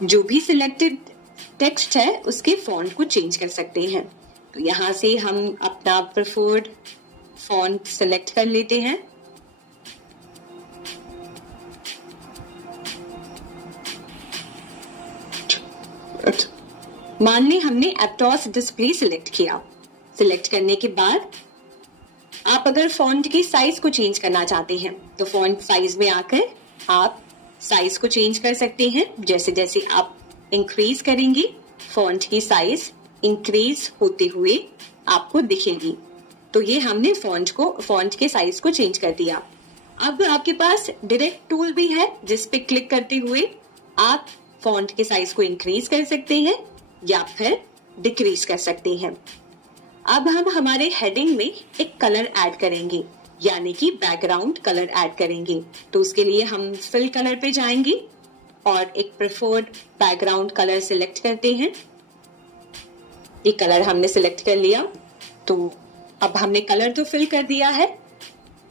जो भी selected text है उसके फॉन्ट को चेंज कर सकते हैं। तो यहाँ से हम अपना प्रेफर्ड फॉन्ट सेलेक्ट कर लेते हैं। मान लें हमने एप्टॉस डिस्प्ले सिलेक्ट किया। सिलेक्ट करने के बाद आप अगर फॉन्ट की साइज को चेंज करना चाहते हैं तो फॉन्ट साइज में आकर आप साइज को चेंज कर सकते हैं। जैसे जैसे आप इंक्रीज करेंगे फॉन्ट की साइज इंक्रीज होते हुए आपको दिखेगी। तो ये हमने फॉन्ट के साइज को चेंज कर दिया। अब आपके पास डायरेक्ट टूल भी है जिस पे क्लिक करते हुए आप फॉन्ट के साइज को इंक्रीज कर सकते हैं या फिर डिक्रीज कर सकते हैं। अब हम हमारे हेडिंग में एक कलर ऐड करेंगे, यानी कि बैकग्राउंड कलर ऐड करेंगे। तो उसके लिए हम फिल कलर पे जाएंगे और एक प्रेफर्ड बैकग्राउंड कलर सिलेक्ट करते हैं। ये कलर हमने सिलेक्ट कर लिया। तो अब हमने कलर तो फिल कर दिया है।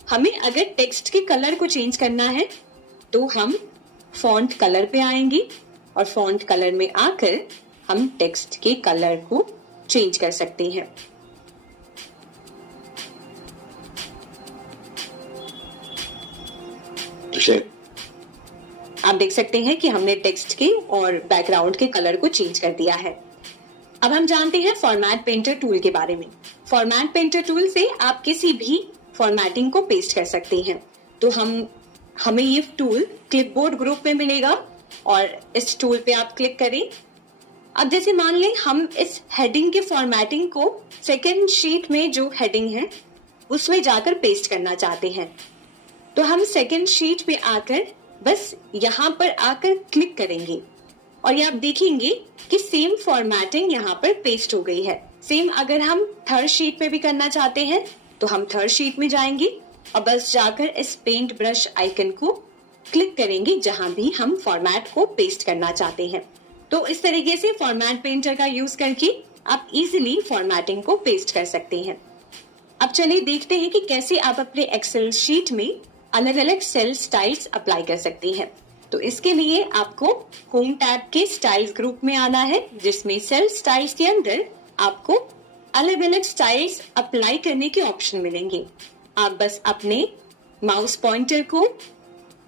हमें अगर टेक्स्ट के कलर को चेंज करना है तो हम फॉन्ट कलर पे आएंगे और फॉन्ट कलर में आकर हम टेक्स्ट के कलर को चेंज कर सकते हैं। आप देख सकते हैं कि हमने टेक्स्ट के और बैकग्राउंड के कलर को चेंज कर दिया है। अब हम जानते हैं फॉर्मेट पेंटर टूल के बारे में। फॉर्मेट पेंटर टूल से आप किसी भी फॉर्मेटिंग को पेस्ट कर सकते हैं। तो हमें ये टूल क्लिपबोर्ड ग्रुप में मिलेगा और इस टूल पे आप क्लिक करें। अब जैसे मान लें हम इस हेडिंग के फॉर्मेटिंग को सेकेंड शीट में जो हेडिंग है उसमें जाकर पेस्ट करना चाहते हैं, तो हम सेकेंड शीट पे आकर बस यहाँ पर आकर क्लिक करेंगे और ये आप देखेंगे कि सेम फॉर्मेटिंग यहाँ पर पेस्ट हो गई है। सेम अगर हम थर्ड शीट पे भी करना चाहते हैं तो हम थर्ड शीट में जाएंगे और बस जाकर इस पेंट ब्रश आइकन को क्लिक करेंगे जहां भी हम फॉर्मेट को पेस्ट करना चाहते हैं। तो इस तरीके से फॉर्मेट पेंटर का यूज करके आप इजीली फॉर्मेटिंग को पेस्ट कर सकते हैं। अब चलिए देखते हैं कि कैसे आप अपने एक्सेल शीट में अलग अलग सेल स्टाइल्स अप्लाई कर सकते हैं। तो इसके लिए आपको होम टैब के स्टाइल्स ग्रुप में आना है, जिसमें सेल स्टाइल्स के अंदर आपको अलग अलग स्टाइल्स अप्लाई करने के ऑप्शन मिलेंगे। आप बस अपने माउस पॉइंटर को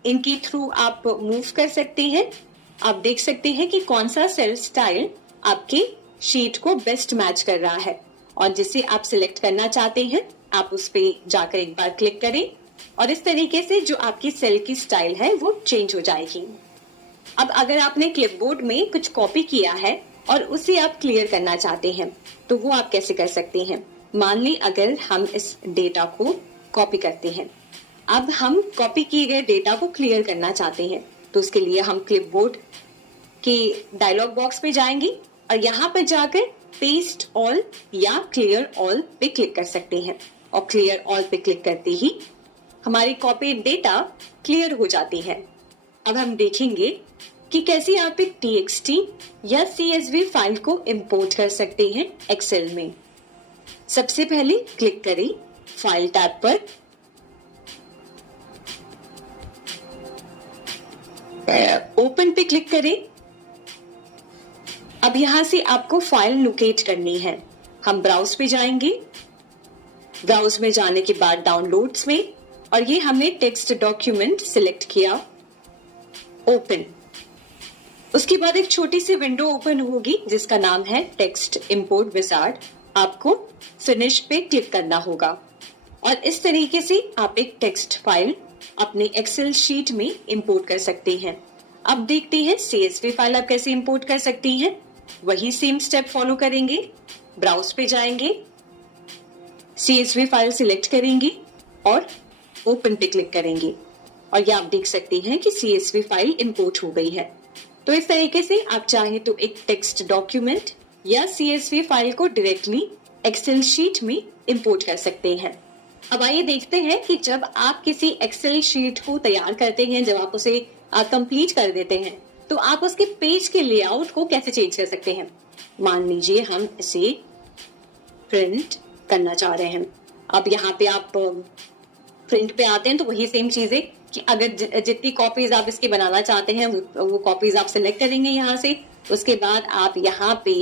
इनके थ्रू आप मूव कर सकते हैं। आप देख सकते हैं कि कौन सा सेल स्टाइल आपके शीट को बेस्ट मैच कर रहा है और जिसे आप सिलेक्ट करना चाहते हैं आप उस पे जाकर एक बार क्लिक करें और इस तरीके से जो आपकी सेल की स्टाइल है वो चेंज हो जाएगी। अब अगर आपने क्लिपबोर्ड में कुछ कॉपी किया है और उसे आप क्लियर करना चाहते हैं तो वो आप कैसे कर सकते हैं। मान ली अगर हम इस डेटा को कॉपी करते हैं, अब हम कॉपी किए गए डेटा को क्लियर करना चाहते हैं, तो उसके लिए हम क्लिपबोर्ड के डायलॉग बॉक्स पे जाएंगे और यहाँ पर जाकर पेस्ट ऑल या क्लियर ऑल पे क्लिक कर सकते हैं और क्लियर ऑल पे क्लिक करते ही हमारी कॉपी डेटा क्लियर हो जाती है। अब हम देखेंगे कि कैसे आप एक TXT या CSV फाइल को इंपोर्ट कर सकते हैं एक्सेल में। सबसे पहले क्लिक करें फाइल टैब पर, ओपन पे क्लिक करें। अब यहां से आपको फाइल लोकेट करनी है। हम ब्राउज पे जाएंगे, ब्राउज में जाने के बाद डाउनलोड्स में, और ये हमने टेक्स्ट डॉक्यूमेंट सिलेक्ट किया, ओपन। उसके बाद एक छोटी सी विंडो ओपन होगी जिसका नाम है टेक्स्ट इंपोर्ट विजार्ड। आपको फिनिश पे क्लिक करना होगा और इस तरीके से आप एक टेक्स्ट फाइल अपने एक्सेल शीट में इंपोर्ट कर सकते हैं। अब देखते हैं CSV फाइल आप कैसे इंपोर्ट कर सकती हैं। वही सेम स्टेप फॉलो करेंगे, ब्राउज पे जाएंगे, CSV फाइल सिलेक्ट करेंगे और ओपन पे क्लिक करेंगे और ये आप देख सकते हैं कि CSV फाइल इंपोर्ट हो गई है। तो इस तरीके से आप चाहे तो एक टेक्स्ट डॉक्यूमेंट या CSV फाइल को डायरेक्टली एक्सेल शीट में इंपोर्ट कर सकते हैं। अब आइए देखते हैं कि जब आप किसी एक्सेल शीट को तैयार करते हैं, जब आप उसे कंप्लीट कर देते हैं, तो आप उसके पेज के लेआउट को कैसे चेंज कर सकते हैं। मान लीजिए हम इसे प्रिंट करना चाह रहे हैं। अब यहाँ पे आप प्रिंट पे आते हैं तो वही सेम चीजें कि अगर जितनी कॉपीज आप इसकी बनाना चाहते हैं वो कॉपीज आप सिलेक्ट करेंगे यहाँ से। उसके बाद आप यहाँ पे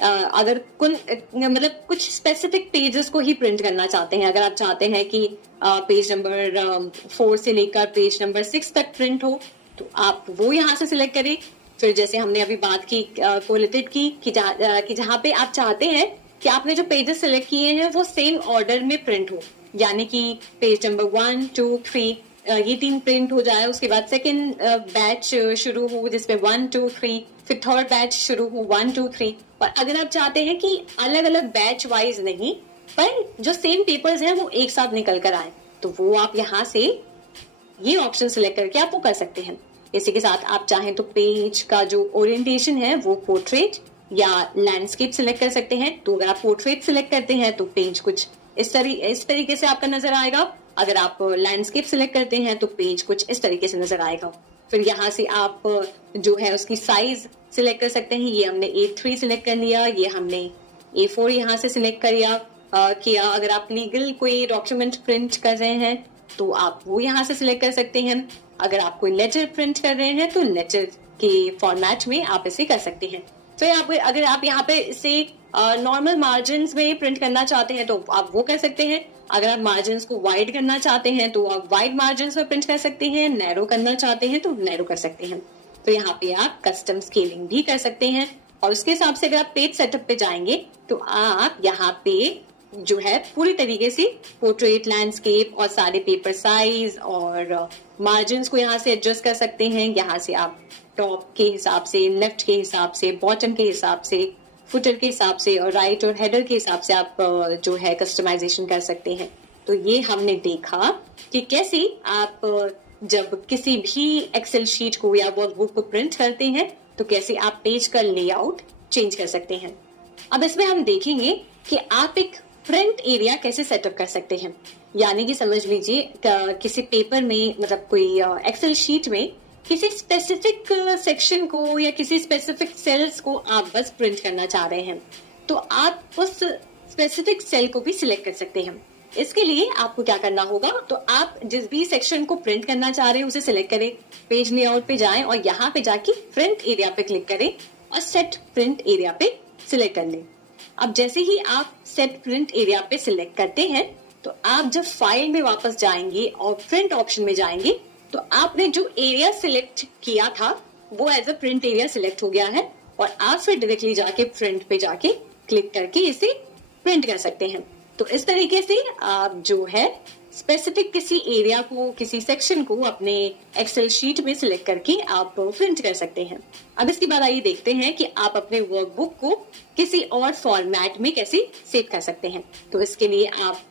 अगर मतलब कुछ स्पेसिफिक पेजेस को ही प्रिंट करना चाहते हैं, अगर आप चाहते हैं कि पेज नंबर 4 से लेकर पेज नंबर 6 तक प्रिंट हो, तो आप वो यहाँ से सिलेक्ट करें। फिर जैसे हमने अभी बात की कोरिलेटेड की कि जहाँ पे आप चाहते हैं कि आपने जो पेजेस सिलेक्ट किए हैं वो सेम ऑर्डर में प्रिंट हो, यानी कि पेज नंबर 1, 2, 3 ये 3 प्रिंट हो जाए। उसके बाद सेकंड बैच शुरू हो जिसमें 1, 2, 3, फिर थर्ड बैच शुरू हो 1, 2, 3। और अगर आप चाहते हैं कि अलग अलग बैच वाइज नहीं, पर जो सेम पेपर्स हैं वो एक साथ निकल कर आए, तो वो आप यहाँ से ये ऑप्शन सिलेक्ट करके आप वो कर सकते हैं। इसी के साथ आप चाहें तो पेज का जो ओरिएंटेशन है वो पोर्ट्रेट या लैंडस्केप सिलेक्ट कर सकते हैं। तो अगर आप पोर्ट्रेट सिलेक्ट करते हैं तो पेज कुछ इस तरीके से आपका नजर आएगा। अगर आप लैंडस्केप सिलेक्ट करते हैं तो पेज कुछ इस तरीके से नजर आएगा। फिर यहाँ से आप जो है उसकी साइज सिलेक्ट कर सकते हैं। ये हमने A3 सिलेक्ट कर लिया, ये हमने A4 यहाँ से सिलेक्ट किया। अगर आप लीगल कोई डॉक्यूमेंट प्रिंट कर रहे हैं तो आप वो यहाँ से सिलेक्ट कर सकते हैं। अगर आप कोई लेटर प्रिंट कर रहे हैं तो लेटर के फॉर्मेट में आप इसे कर सकते हैं। तो अगर आप यहाँ पे इसे नॉर्मल मार्जिन में प्रिंट करना चाहते हैं तो आप वो कर सकते हैं। अगर आप मार्जिन को वाइड करना चाहते हैं तो आप वाइड मार्जिन में प्रिंट कर सकते हैं, नैरो करना चाहते हैं तो नैरो कर सकते हैं। तो यहाँ पे आप कस्टम स्केलिंग भी कर सकते हैं। और उसके हिसाब से अगर आप पेज सेटअप पे जाएंगे तो आप यहाँ पे जो है पूरी तरीके से पोर्ट्रेट, लैंडस्केप और सारे पेपर साइज और मार्जिन को यहाँ से एडजस्ट कर सकते हैं। यहाँ से आप टॉप के हिसाब से, लेफ्ट के हिसाब से, बॉटम के हिसाब से, फुटर के हिसाब से और राइट और हेडर के हिसाब से आप जो है कस्टमाइजेशन कर सकते हैं। तो ये हमने देखा कि कैसे आप जब किसी भी एक्सेल शीट को या वर्कबुक को प्रिंट करते हैं तो कैसे आप पेज का लेआउट चेंज कर सकते हैं। अब इसमें हम देखेंगे कि आप एक प्रिंट एरिया कैसे सेटअप कर सकते हैं। यानी कि समझ लीजिए किसी पेपर में, मतलब कोई एक्सेल शीट में किसी स्पेसिफिक सेक्शन को या किसी स्पेसिफिक सेल्स को आप बस प्रिंट करना चाह रहे हैं, तो आप उस स्पेसिफिक सेल को भी सिलेक्ट कर सकते हैं। इसके लिए आपको क्या करना होगा, तो आप जिस भी सेक्शन को प्रिंट करना चाह रहे हैं उसे सिलेक्ट करें, पेज लेआउट पे जाएं और यहाँ पे जाके प्रिंट एरिया पे क्लिक करें और सेट प्रिंट एरिया पे सिलेक्ट कर लें। अब जैसे ही आप सेट प्रिंट एरिया पे सिलेक्ट करते हैं तो आप जब फाइल में वापस जाएंगे और प्रिंट ऑप्शन में जाएंगे तो आपने जो एरिया सिलेक्ट किया था वो as a print area select हो गया है और आप फिर डायरेक्टली जाके प्रिंट पे जाके क्लिक करके इसे प्रिंट कर सकते हैं। तो इस तरीके से आप जो है स्पेसिफिक किसी एरिया को, किसी सेक्शन को अपने एक्सेल शीट में सिलेक्ट करके आप प्रिंट कर सकते हैं। अब इसके बाद आइए देखते हैं कि आप अपने वर्कबुक को किसी और फॉर्मेट में कैसे सेव कर सकते हैं। तो इसके लिए आप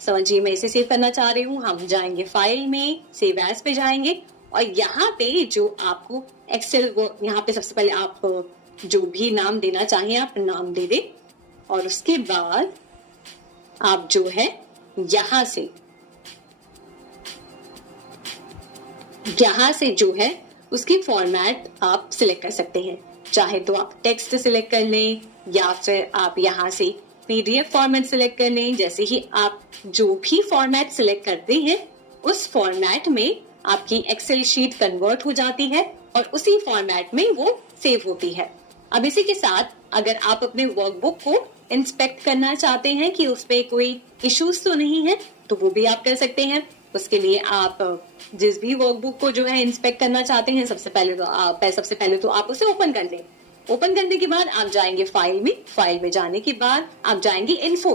समझिए मैं इसे सेव करना चाह रही हूँ। हम जाएंगे फाइल में, सेव एज पे जाएंगे और यहाँ पे जो आपको एक्सेल, यहाँ पे सबसे पहले आप जो भी नाम देना चाहें आप नाम दे दें और उसके बाद आप जो है यहाँ से जो है उसकी फॉर्मेट आप सिलेक्ट कर सकते हैं। चाहे तो आप टेक्स्ट सिलेक्ट कर लें या फिर आप यहाँ से PDF फॉर्मेट सिलेक्ट कर लें। जैसे ही आप जो भी फॉर्मेट सिलेक्ट करते हैं उस फॉर्मेट में आपकी एक्सेल शीट कन्वर्ट हो जाती है और उसी फॉर्मेट में वो सेव होती है। अब इसी के साथ अगर आप अपने वर्कबुक को इंस्पेक्ट करना चाहते हैं कि उस पे कोई इश्यूज तो नहीं है तो वो भी आप कर सकते हैं। उसके लिए आप जिस भी वर्कबुक को जो है इंस्पेक्ट करना चाहते हैं सबसे पहले तो आप उसे ओपन कर लें। ओपन करने के बाद आप जाएंगे फाइल में जाने के बाद आप जाएंगे इन्फो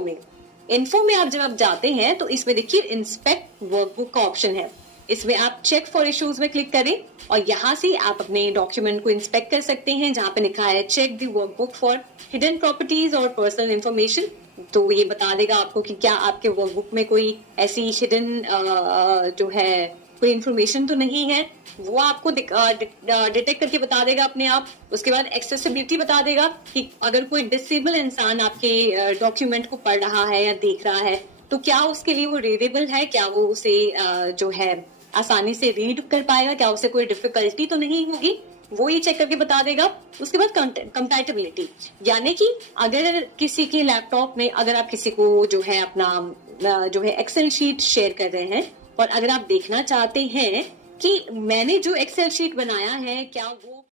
में आप जब आप जाते हैं तो इसमें देखिए इंस्पेक्ट वर्कबुक का ऑप्शन है। इसमें आप चेक फॉर इश्यूज में क्लिक करें और यहाँ से आप अपने डॉक्यूमेंट को इंस्पेक्ट कर सकते हैं जहाँ पे लिखा है check the workbook for hidden properties और पर्सनल इंफॉर्मेशन। तो ये बता देगा आपको कि क्या आपके वर्कबुक में कोई ऐसी हिडन जो है कोई इन्फॉर्मेशन तो नहीं है, वो आपको डिटेक्ट करके बता देगा अपने आप। उसके बाद एक्सेसिबिलिटी बता देगा कि अगर कोई डिसेबल इंसान आपके डॉक्यूमेंट को पढ़ रहा है या देख रहा है तो क्या उसके लिए वो रीडेबल है, क्या वो उसे जो है आसानी से रीड कर पाएगा, क्या उसे कोई डिफिकल्टी तो नहीं होगी, वो ये चेक करके बता देगा। उसके बाद कंपैटिबिलिटी, यानी कि अगर किसी के लैपटॉप में अगर आप किसी को जो है अपना जो है एक्सेल शीट शेयर कर रहे हैं और अगर आप देखना चाहते हैं कि मैंने जो एक्सेल शीट बनाया है क्या वो